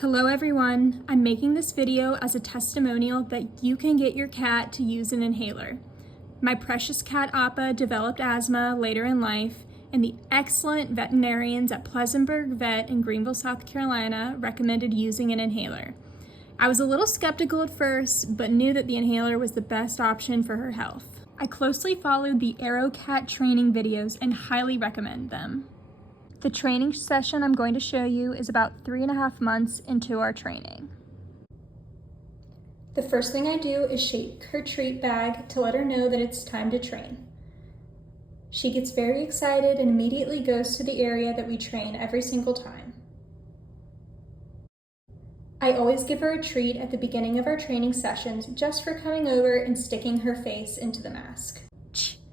Hello everyone, I'm making this video as a testimonial that you can get your cat to use an inhaler. My precious cat Appa developed asthma later in life, and the excellent veterinarians at Pleasantburg Vet in Greenville, South Carolina recommended using an inhaler. I was a little skeptical at first, but knew that the inhaler was the best option for her health. I closely followed the AeroCat training videos and highly recommend them. The training session I'm going to show you is about 3.5 months into our training. The first thing I do is shake her treat bag to let her know that it's time to train. She gets very excited and immediately goes to the area that we train every single time. I always give her a treat at the beginning of our training sessions just for coming over and sticking her face into the mask.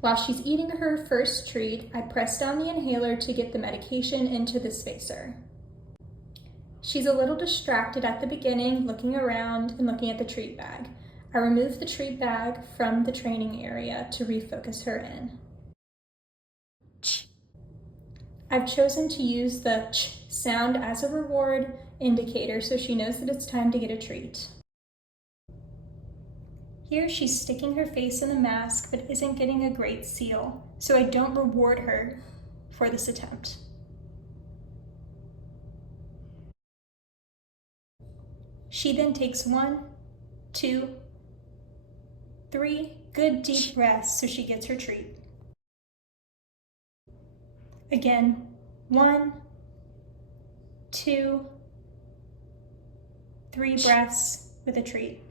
While she's eating her first treat, I press down the inhaler to get the medication into the spacer. She's a little distracted at the beginning, looking around and looking at the treat bag. I remove the treat bag from the training area to refocus her in. I've chosen to use the ch sound as a reward indicator so she knows that it's time to get a treat. Here she's sticking her face in the mask but isn't getting a great seal, so I don't reward her for this attempt. She then takes 1, 2, 3 good deep breaths so she gets her treat. Again, 1, 2, 3 breaths with a treat.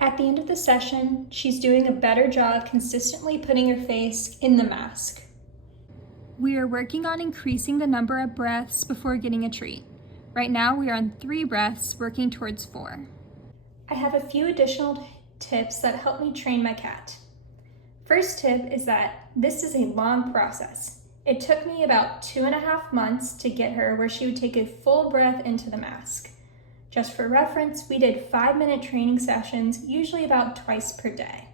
At the end of the session, she's doing a better job consistently putting her face in the mask. We are working on increasing the number of breaths before getting a treat. Right now we are on 3 breaths, working towards 4. I have a few additional tips that help me train my cat. First tip is that this is a long process. It took me about 2.5 months to get her where she would take a full breath into the mask. Just for reference, we did 5-minute training sessions, usually about twice per day.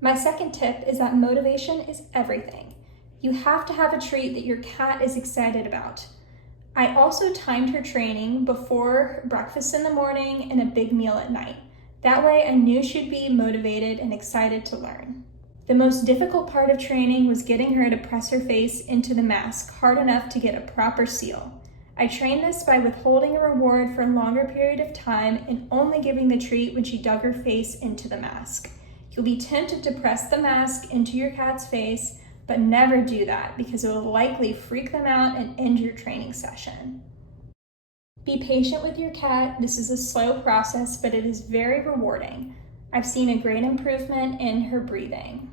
My second tip is that motivation is everything. You have to have a treat that your cat is excited about. I also timed her training before breakfast in the morning and a big meal at night. That way I knew she'd be motivated and excited to learn. The most difficult part of training was getting her to press her face into the mask hard enough to get a proper seal. I trained this by withholding a reward for a longer period of time and only giving the treat when she dug her face into the mask. You'll be tempted to press the mask into your cat's face, but never do that because it will likely freak them out and end your training session. Be patient with your cat. This is a slow process, but it is very rewarding. I've seen a great improvement in her breathing.